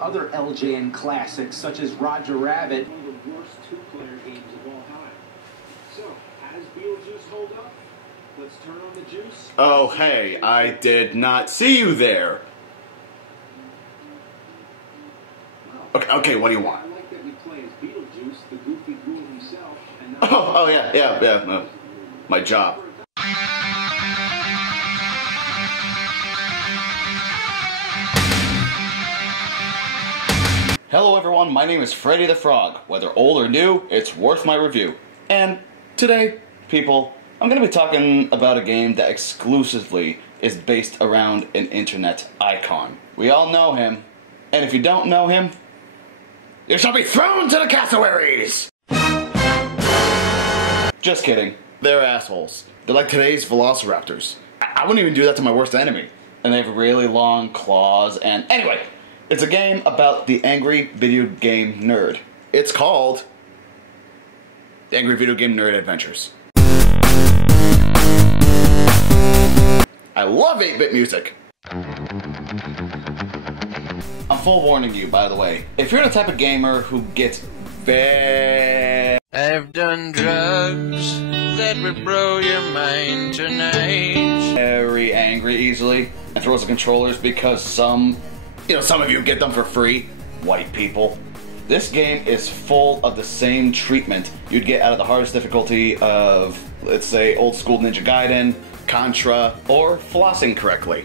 other LJN classics, such as Roger Rabbit. One of the worst two-player games of all time. So, has Beetlejuice hold up? Let's turn on the juice. Oh, hey, I did not see you there. Okay, what do you want? I like that we play as Beetlejuice, the goofy ghoul himself, and yeah. My job. Hello everyone, my name is Freddie the Frog. Whether old or new, it's worth my review. And today, people, I'm going to be talking about a game that exclusively is based around an internet icon. We all know him, and if you don't know him, you shall be thrown to the cassowaries! Just kidding. They're assholes. They're like today's velociraptors. I wouldn't even do that to my worst enemy. And they have really long claws and... Anyway, it's a game about the angry video game nerd. It's called... The Angry Video Game Nerd Adventures. I love 8-bit music! I'm full warning you, by the way. If you're the type of gamer who gets I've done drugs that would blow your mind tonight. very angry easily and throws the controllers because some of you get them for free, white people. This game is full of the same treatment you'd get out of the hardest difficulty of, let's say, old school Ninja Gaiden, Contra, or flossing correctly.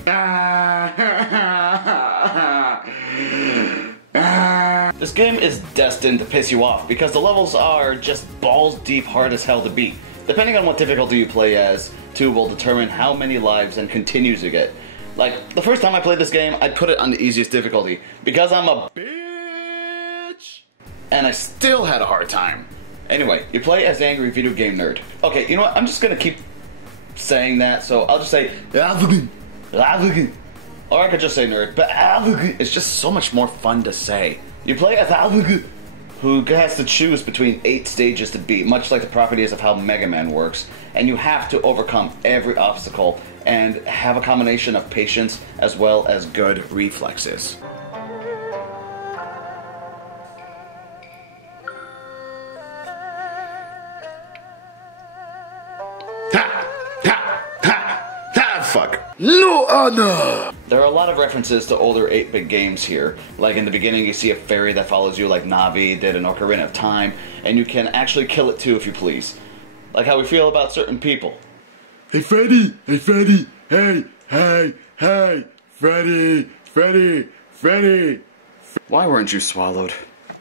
This game is destined to piss you off because the levels are just balls deep hard as hell to beat. Depending on what difficulty you play as, too, will determine how many lives and continues you get. Like, the first time I played this game, I put it on the easiest difficulty because I'm a bitch, and I still had a hard time. Anyway, you play as the Angry Video Game Nerd. Okay, you know what? I'm just gonna keep saying that, so I'll just say or I could just say nerd, but it's just so much more fun to say. You play as who has to choose between 8 stages to beat, much like the properties of how Mega Man works, and you have to overcome every obstacle and have a combination of patience as well as good reflexes. Fuck. No honor! There are a lot of references to older 8-bit games here. Like in the beginning you see a fairy that follows you like Navi did in Ocarina of Time, and you can actually kill it too if you please. Like how we feel about certain people. Hey Freddie! Hey Freddie! Hey! Hey! Hey! Freddie! Freddie! Freddie! Why weren't you swallowed?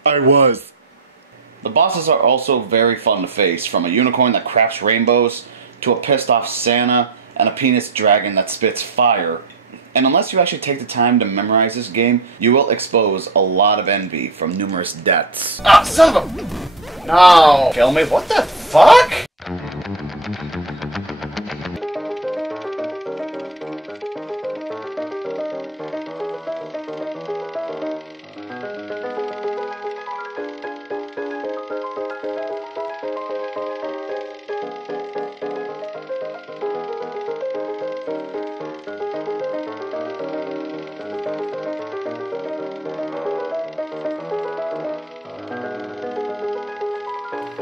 I was. The bosses are also very fun to face, from a unicorn that craps rainbows, to a pissed off Santa, and a penis dragon that spits fire. And unless you actually take the time to memorize this game, you will expose a lot of envy from numerous deaths. Ah, son of a... No! Kill me? What the fuck?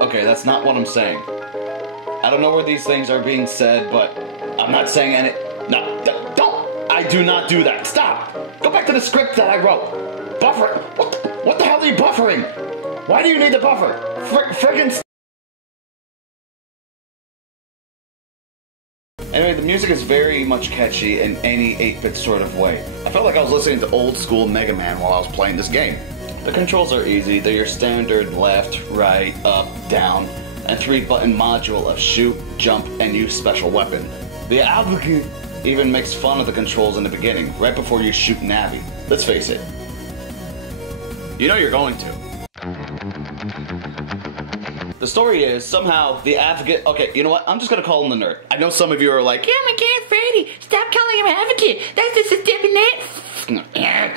Okay, that's not what I'm saying. I don't know where these things are being said, but I'm not saying any... No, don't! I do not do that. Stop! Go back to the script that I wrote. Buffer... What the hell are you buffering? Why do you need the buffer? Friggin'... Anyway, the music is very much catchy in any 8-bit sort of way. I felt like I was listening to old school Mega Man while I was playing this game. The controls are easy. They're your standard left, right, up, down, and 3-button module of shoot, jump, and use special weapon. The advocate even makes fun of the controls in the beginning, right before you shoot Navi. Let's face it. You know you're going to. The story is, somehow, the advocate... Okay, you know what? I'm just gonna call him the nerd. I know some of you are like, oh my god, Freddie, stop calling him advocate. That's just a step in that.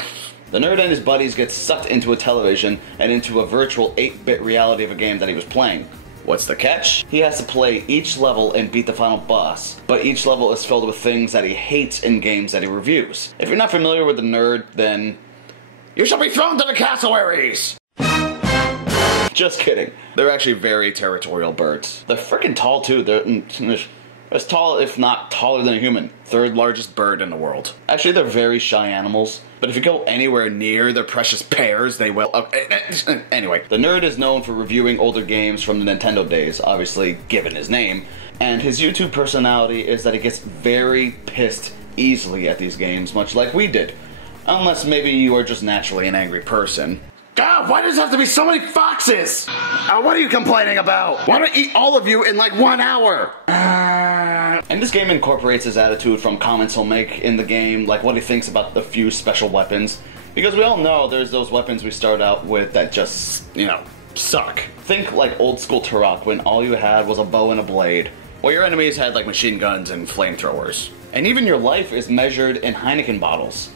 The nerd and his buddies get sucked into a television and into a virtual 8-bit reality of a game that he was playing. What's the catch? He has to play each level and beat the final boss, but each level is filled with things that he hates in games that he reviews. If you're not familiar with the nerd, then You shall be thrown to the cassowaries! Just kidding. They're actually very territorial birds. They're freaking tall too. They're as tall, if not taller than a human. Third largest bird in the world. Actually, they're very shy animals, but if you go anywhere near their precious pairs, they will. Anyway, the nerd is known for reviewing older games from the Nintendo days, obviously given his name, and his YouTube personality is that he gets very pissed easily at these games, much like we did. Unless maybe you are just naturally an angry person. God, why does there have to be so many foxes? What are you complaining about? Why don't I eat all of you in like 1 hour? And this game incorporates his attitude from comments he'll make in the game, like what he thinks about the few special weapons. Because we all know there's those weapons we start out with that just, you know, suck. Think like old school Turok when all you had was a bow and a blade, while your enemies had like machine guns and flamethrowers. And even your life is measured in Heineken bottles.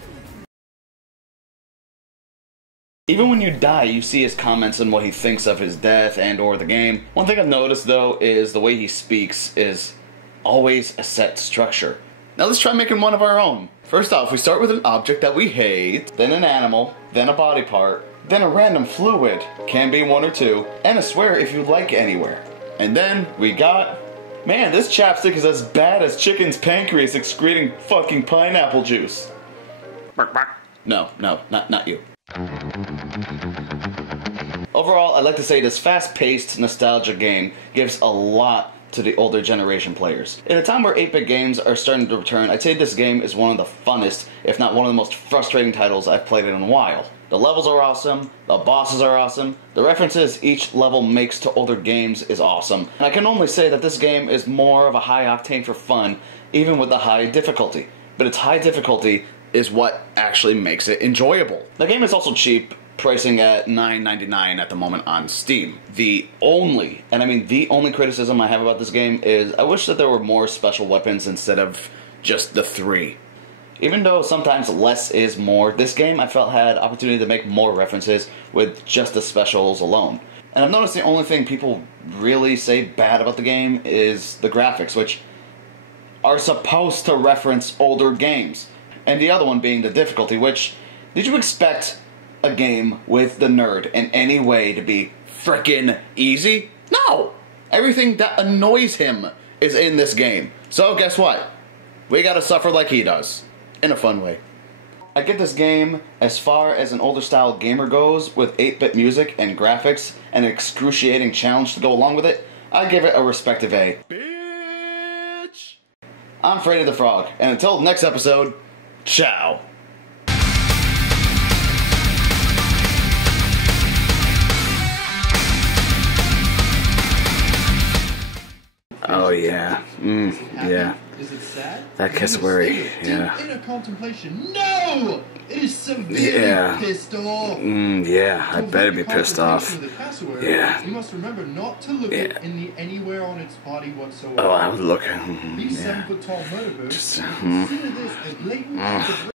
Even when you die, you see his comments on what he thinks of his death and or the game. One thing I've noticed though is the way he speaks is always a set structure. Now let's try making one of our own. First off, we start with an object that we hate, then an animal, then a body part, then a random fluid, can be one or two, and a swear if you like anywhere. And then we got... Man, this chapstick is as bad as chicken's pancreas excreting fucking pineapple juice. No, not you. Overall, I'd like to say this fast-paced nostalgia game gives a lot to the older generation players. In a time where 8-bit games are starting to return, I'd say this game is one of the funnest, if not one of the most frustrating titles I've played in a while. The levels are awesome, the bosses are awesome, the references each level makes to older games is awesome, and I can only say that this game is more of a high octane for fun, even with the high difficulty. But its high difficulty is what actually makes it enjoyable. The game is also cheap, pricing at $9.99 at the moment on Steam. The only, and I mean the only criticism I have about this game is I wish that there were more special weapons instead of just the 3. Even though sometimes less is more, this game I felt had opportunity to make more references with just the specials alone. And I've noticed the only thing people really say bad about the game is the graphics, which are supposed to reference older games. And the other one being the difficulty, which, did you expect a game with the nerd in any way to be frickin' easy? No! Everything that annoys him is in this game. So guess what? We gotta suffer like he does. In a fun way. I get this game as far as an older style gamer goes with 8-bit music and graphics and an excruciating challenge to go along with it. I give it a respective A. Bitch! I'm Freddie the Frog, and until the next episode, ciao. Oh yeah, yeah. Is it sad? That cassowary, yeah. Inner contemplation. No! It is severely pissed off. Yeah, I better be pissed off. Yeah. You must remember not to look it anywhere on its body whatsoever. Oh, I was looking. These 7-foot tall murderers consider this a blatant act of